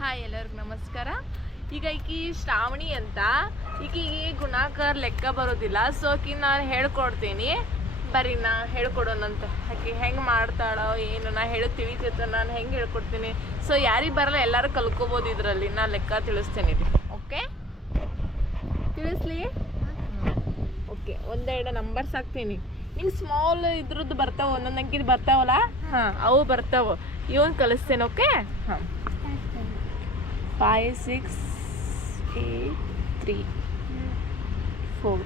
Hi ಎಲ್ಲರಿಗೂ ನಮಸ್ಕಾರ. ಈಗ ಈಕಿ ಶ್ರಾವಣಿ ಅಂತ. ಈಕಿಗೆ ಗುಣಾಕಾರ ಲೆಕ್ಕ ಬರೋದಿಲ್ಲ. ಸೊ ಆಕಿ ನಾನು ಹೇಳ್ಕೊಡ್ತೀನಿ. ಬರ್ರಿ ನಾ ಹೇಳ್ಕೊಡೋಣಂತ ಆಕೆ ಹೆಂಗೆ ಮಾಡ್ತಾಳೋ ಏನು ನಾ ಹೇಳೋದು ತಿಳಿತೈತೆ ನಾನು ಹೆಂಗೆ ಹೇಳ್ಕೊಡ್ತೀನಿ. ಸೊ ಯಾರಿಗೆ ಬರಲ್ಲ ಎಲ್ಲರೂ ಕಲ್ಕೋಬೋದು ಇದರಲ್ಲಿ. ನಾ ಲೆಕ್ಕ ತಿಳಿಸ್ತೇನೆ ರೀ ಓಕೆ ತಿಳಿಸ್ಲಿ? ಓಕೆ ಒಂದೆರಡು ನಂಬರ್ಸ್ ಹಾಕ್ತೀನಿ. ನಿಂಗೆ ಸ್ಮಾಲ್ ಇದ್ರದ್ದು ಬರ್ತಾವೆ? ಒಂದೊಂದು ಅಂಕಿದು ಬರ್ತಾವಲ್ಲ? ಹಾಂ, ಅವು ಬರ್ತಾವೆ? ಇವನ್ ಕಲಿಸ್ತೇನೆ ಓಕೆ ಹಾಂ. Five six eight three four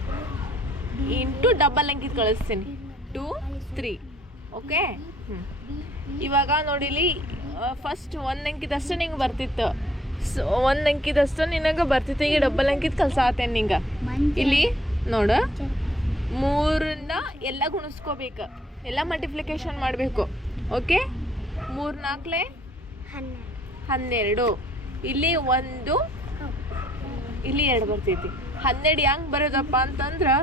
into double ಅಂಕಿದ್ ಕಳಿಸ್ತೀನಿ. ಟೂ ತ್ರೀ ಓಕೆ ಹ್ಞೂ ಇವಾಗ ನೋಡಿಲಿ ಫಸ್ಟ್ ಒಂದು ಅಂಕಿದಷ್ಟು ನಿಂಗೆ ಬರ್ತಿತ್ತು. ಸೊ ಒಂದು ಅಂಕಿದಷ್ಟು ನಿನಗೆ ಬರ್ತಿತ್ತು. ಈಗ ಡಬಲ್ ಅಂಕಿತ್ ಕಲ್ಸಾತೇನೆ ನಿಂಗೆ. ಇಲ್ಲಿ ನೋಡು. ಮೂರನ್ನ ಎಲ್ಲ ಗುಣಿಸ್ಕೋಬೇಕು. ಎಲ್ಲ ಮಲ್ಟಿಪ್ಲಿಕೇಶನ್ ಮಾಡಬೇಕು. ಓಕೆ ಮೂರು ನಾಲ್ಕಲೆ ಹನ್ನೆರಡು. ಇಲ್ಲಿ ಒಂದು, ಇಲ್ಲಿ ಎರಡು ಬರ್ತೈತಿ. ಹನ್ನೆರಡು ಹೆಂಗೆ ಬರೋದಪ್ಪ ಅಂತಂದ್ರೆ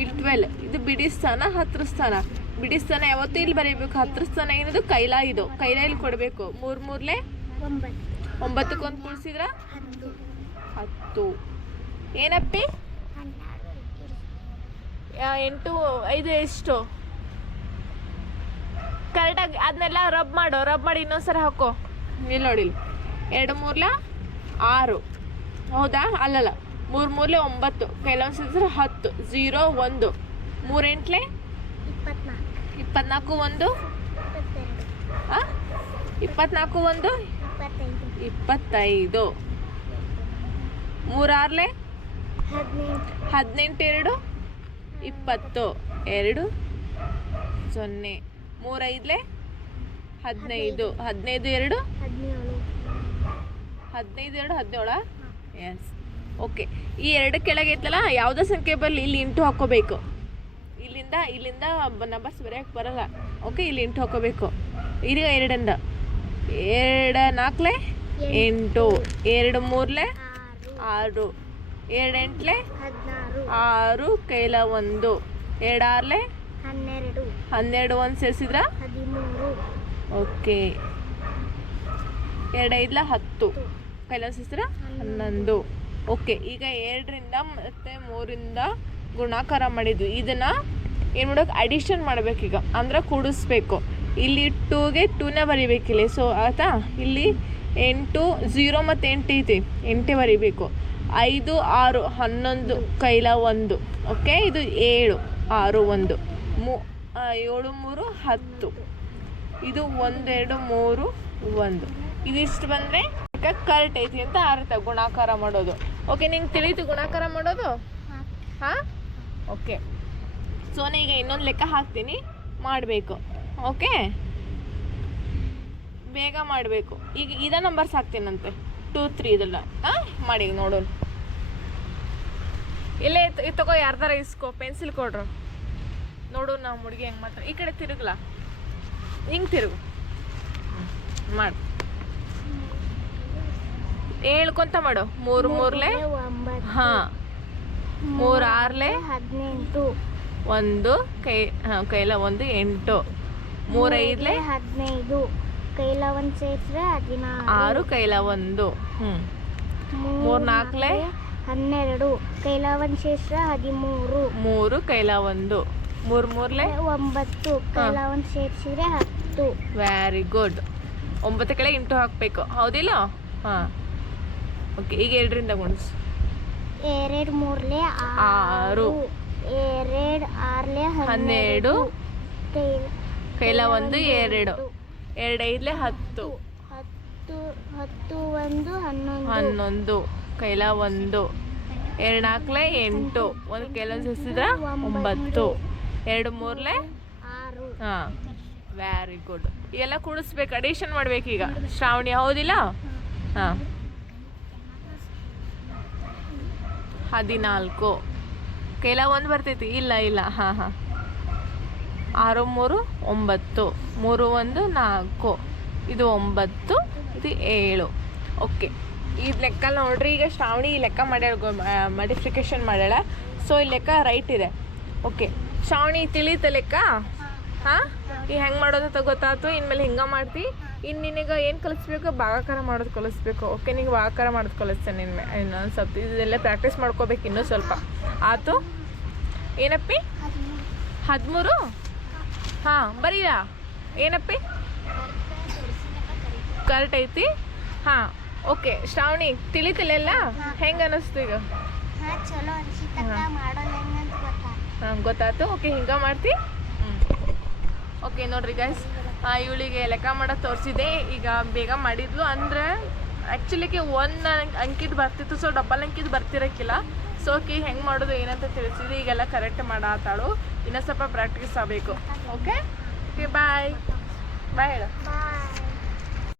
ಇಲ್ಲಿ ಟ್ವೆಲ್ ಇದು ಬಿಡಿ ಸ್ಥಾನ, ಹತ್ರ ಸ್ಥಾನ. ಬಿಡಿ ಸ್ಥಾನ ಯಾವತ್ತೂ ಇಲ್ಲಿ ಬರೀಬೇಕು. ಹತ್ರ ಸ್ಥಾನ ಏನದು? ಕೈಲ ಇದು. ಕೈಲ ಇಲ್ಲಿ ಕೊಡಬೇಕು. ಮೂರು ಮೂರ್ಲೆ? ಒಂಬತ್ತಕ್ಕೊಂದು ಕೂಡಿಸಿದ್ರ? ಹತ್ತು. ಏನಪ್ಪಿ? ಎಂಟು, ಐದು ಎಷ್ಟು? ಕರೆಕ್ಟಾಗಿ ಅದನ್ನೆಲ್ಲ ರಬ್ ಮಾಡು. ರಬ್ ಮಾಡಿ ಇನ್ನೊಂದ್ಸರಿ ಹಾಕೋ. ಇಲ್ಲಿ ನೋಡಿ ಇಲ್ಲಿ. ಎರಡು ಮೂರ್ಲ ಆರು. ಹೌದಾ? ಅಲ್ಲಲ್ಲ. ಮೂರು ಮೂರ್ಲೆ ಒಂಬತ್ತು. ಕೆಲವೊಂದ್ಸಲ ಹತ್ತು. ಝೀರೋ ಒಂದು. ಮೂರೆಂಟ್ಲೆ? ಇಪ್ಪತ್ನಾಲ್ಕು. ಒಂದು? ಇಪ್ಪತ್ನಾಲ್ಕು ಒಂದು? ಇಪ್ಪತ್ತೈದು. ಮೂರಾರ್ಲೆ? ಹದಿನೆಂಟು. ಎರಡು? ಇಪ್ಪತ್ತು. ಎರಡು? ಸೊನ್ನೆ. ಮೂರೈದ್ಲೆ? ಹದಿನೈದು. ಹದಿನೈದು. ಎರಡು? ಹದಿನೈದು ಎರಡು ಹದಿನೇಳ? ಎಸ್ ಓಕೆ ಈ ಎರಡು ಕೆಳಗೆ ಐತಲ್ಲ ಯಾವುದೇ ಸಂಖ್ಯೆ ಬರಲಿ ಇಲ್ಲಿ ಇಂಟು ಹಾಕೋಬೇಕು ಇಲ್ಲಿಂದ ಇಲ್ಲಿಂದ ನಂಬರ್ಸ್ ಬರೆಯೋಕೆ ಬರಲ್ಲ. ಓಕೆ ಇಲ್ಲಿ ಇಂಟು ಹಾಕೋಬೇಕು ಈಗ ಎರಡಂದ. ಎರಡು ನಾಲ್ಕಲೆ ಎಂಟು. ಎರಡು ಮೂರಲೆ? ಆರು. ಎರಡು ಎಂಟ್ಲೆ? ಹದಿನಾರು. ಆರು ಕೈಲ ಒಂದು. ಎರಡಾರ್ಲೆ ಹನ್ನೆರಡು. ಹನ್ನೆರಡು ಒಂದು ಸೇರಿಸಿದ್ರ? ಓಕೆ ಎರಡೈದ್ಲ ಹತ್ತು. ಕೈಲ ಹೆಸರ ಹನ್ನೊಂದು. ಓಕೆ, ಈಗ ಎರಡರಿಂದ ಮತ್ತೆ ಮೂರಿಂದ ಗುಣಾಕಾರ ಮಾಡಿದ್ವಿ. ಇದನ್ನ ಏನು ಮಾಡೋಕೆ? ಅಡಿಷನ್ ಮಾಡ್ಬೇಕೀಗ ಅಂದ್ರೆ ಕೂಡಿಸ್ಬೇಕು. ಇಲ್ಲಿ ಟೂಗೆ ಟೂನೇ ಬರಿಬೇಕಿಲ್ಲ ಸೊ ಆಯ್ತಾ? ಇಲ್ಲಿ ಎಂಟು ಝೀರೋ ಮತ್ತು ಎಂಟು ಐತಿ. ಎಂಟೇ ಬರಿಬೇಕು. ಐದು, ಆರು, ಹನ್ನೊಂದು, ಕೈಲ ಒಂದು. ಓಕೆ, ಇದು ಏಳು, ಆರು, ಒಂದು. ಮೂ ಏಳು, ಮೂರು, ಹತ್ತು. ಇದು ಒಂದೆರಡು, ಮೂರು, ಒಂದು. ಇದಿಷ್ಟು ಬಂದರೆ ಕರೆಕ್ಟ್ ಐತಿ ಅಂತ ಅರ್ಥ ಗುಣಾಕಾರ ಮಾಡೋದು. ಓಕೆ ನಿಂಗೆ ತಿಳಿತು ಗುಣಾಕಾರ ಮಾಡೋದು? ಹಾಂ? ಓಕೆ ಸೊ ಇನ್ನೊಂದು ಲೆಕ್ಕ ಹಾಕ್ತೀನಿ. ಮಾಡಬೇಕು. ಓಕೆ ಬೇಗ ಮಾಡಬೇಕು. ಈಗ ಇದೇ ನಂಬರ್ಸ್ ಹಾಕ್ತೀನಂತೆ. ಟೂ ತ್ರೀ ಇದೆಲ್ಲ. ಹಾಂ? ಮಾಡಿ ನೋಡೋಣ ಇಲ್ಲೇ ಇದು ತಗೋ ಯಾರ್ದಾರ ಇಸ್ಕೋ, ಪೆನ್ಸಿಲ್ ಕೊಡ್ರು. ನೋಡು ನಾವು ಹುಡುಗಿ ಹೆಂಗೆ ಮಾತ್ರ ಈ ಕಡೆ ತಿರುಗಲ? ಹಿಂಗೆ ತಿರುಗು. ಮಾಡು. ಹೇಳ್ಕೊಂತ ಮಾಡು. ಮೂರು ಮೂರ್ಲೆ? ಹಾ. ಮೂರು ಆರ್ಲೆ? ಹದಿನೆಂಟು. ಒಂದು ಕೈ ಹಾಂ ಕೈಲ ಒಂದು ಎಂಟು. ಮೂರೈದ್ಲೆ ಹದಿನೈದು. ಕೈಲ ಒಂದ್ ಸೇರಿಸ್ರೆ ಹದಿನಾರು. ಆರು ಕೈಲ ಒಂದು. ಹ್ಞೂ ಮೂರ್ ನಾಲ್ಕಲೆ ಹನ್ನೆರಡು. ಕೈಲ ಒಂದ್ ಸೇರಿಸ್ರೆ ಹದಿಮೂರು. ಮೂರು ಕೈಲ ಒಂದು. ಮೂರು ಮೂರ್ಲೆ? ಒಂಬತ್ತು. ಕೈಲ ಒಂದ್ ಸೇರಿಸಿದ್ರೆ ಹತ್ತು. ವೆರಿ ಗುಡ್ ಒಂಬತ್ತು ಕಡೆ ಇಂಟು ಹಾಕಬೇಕು. ಹೌದಿಲ್ಲ? ಹಾಂ. ಓಕೆ ಈಗ ಎರಡರಿಂದ ಗುಣಿಸು. ಎರಡು ಮೂರ್ಲೆ ಆರು. ಎರಡು ಆರ್ಲೆ ಹನ್ನೆರಡು. ಕೈಲ ಒಂದು ಎರಡು. ಎರಡು ಐದ್ಲೆ ಹತ್ತು. ಹತ್ತು ಹತ್ತು ಒಂದು ಹನ್ನೊಂದು. ಹನ್ನೊಂದು. ಕೈಲ ಒಂದು. ಎರಡು ನಾಲ್ಕಲೆ ಎಂಟು. ಒಂದು ಕೈಲೊಂದು ಸಿಸಿದ್ರ ಒಂಬತ್ತು. ಎರಡು ಮೂರ್ಲೆ ಆರು. ಹಾಂ ವೆರಿ ಗುಡ್ ಎಲ್ಲ ಕೂಡಿಸ್ಬೇಕು ಅಡಿಷನ್ ಈಗ. ಶ್ರಾವಣಿ ಹೌದಿಲ್ಲ? ಹಾಂ. ಹದಿನಾಲ್ಕು. ಕೆಲ ಒಂದು ಬರ್ತೈತಿ. ಇಲ್ಲ ಇಲ್ಲ. ಹಾಂ ಹಾಂ. ಆರು, ಮೂರು, ಒಂಬತ್ತು. ಮೂರು, ಒಂದು, ನಾಲ್ಕು. ಇದು ಒಂಬತ್ತು, ಇದು ಏಳು. ಓಕೆ ಈ ಲೆಕ್ಕ ನೋಡ್ರಿ, ಈಗ ಶ್ರಾವಣಿ ಲೆಕ್ಕ ಮಾಡ್ಯಾಳ ಮಾಡಿಫಿಕೇಶನ್ ಮಾಡ್ಯಾಳ. ಸೊ ಈ ಲೆಕ್ಕ ರೈಟ್ ಇದೆ. ಓಕೆ ಶ್ರಾವಣಿ ತಿಳಿತ ಲೆಕ್ಕ? ಹಾಂ? ಈ ಹೆಂಗೆ ಮಾಡೋದಂತ ಗೊತ್ತಾಯ್ತು ಇನ್ಮೇಲೆ ಹಿಂಗೆ ಮಾಡ್ತಿ. ಇನ್ನು ನಿನಗೆ ಏನು ಕಲಿಸ್ಬೇಕು ಭಾಗಾಕಾರ ಮಾಡೋದು ಕಲಿಸ್ಬೇಕು. ಓಕೆ ನಿಂಗೆ ಭಾಗಾಕಾರ ಮಾಡೋದು ಕಲಿಸ್ತೇನೆ ನಿನ್ನೆ ಇನ್ನೊಂದು ಸ್ವಲ್ಪ ಇದೆಲ್ಲ ಪ್ರಾಕ್ಟೀಸ್ ಮಾಡ್ಕೋಬೇಕು ಇನ್ನೂ ಸ್ವಲ್ಪ. ಆತು? ಏನಪ್ಪಿ? ಹದಿಮೂರು? ಹಾಂ ಬರೀರಾ ಏನಪ್ಪಿ? ಕರೆಕ್ಟ್ ಐತಿ? ಹಾಂ ಓಕೆ ಶ್ರಾವಣಿ ತಿಳಿತಿಲ್ಲ ಹೆಂಗೆ ಅನ್ನಿಸ್ತು ಈಗ? ಹಾ ಗೊತ್ತಾಯ್ತು ಓಕೆ ಹಿಂಗೆ ಮಾಡ್ತಿ? ಓಕೆ ನೋಡ್ರಿ ಗೈಸ್ ಇವಳಿಗೆ ಲೆಕ್ಕ ಮಾಡೋದು ತೋರಿಸಿದೆ. ಈಗ ಬೇಗ ಮಾಡಿದ್ಲು. ಅಂದ್ರೆ ಆ್ಯಕ್ಚುಲಿಗೆ ಒಂದು ಅಂಕಿದ್ ಬರ್ತಿತ್ತು. ಸೊ ಡಬಲ್ ಅಂಕಿದ್ ಬರ್ತಿರಕ್ಕಿಲ್ಲ ಸೊ ಕಿ ಹೆಂಗೆ ಮಾಡೋದು, ಏನಂತ ತಿಳಿಸಿದೆ. ಈಗೆಲ್ಲ ಕರೆಕ್ಟ್ ಮಾಡಾತಾಳು. ಇನ್ನೂ ಸ್ವಲ್ಪ ಪ್ರಾಕ್ಟೀಸ್ ಆಗಬೇಕು. ಓಕೆ ಓಕೆ ಬಾಯ್ ಬಾಯ್ ಹೇಳು.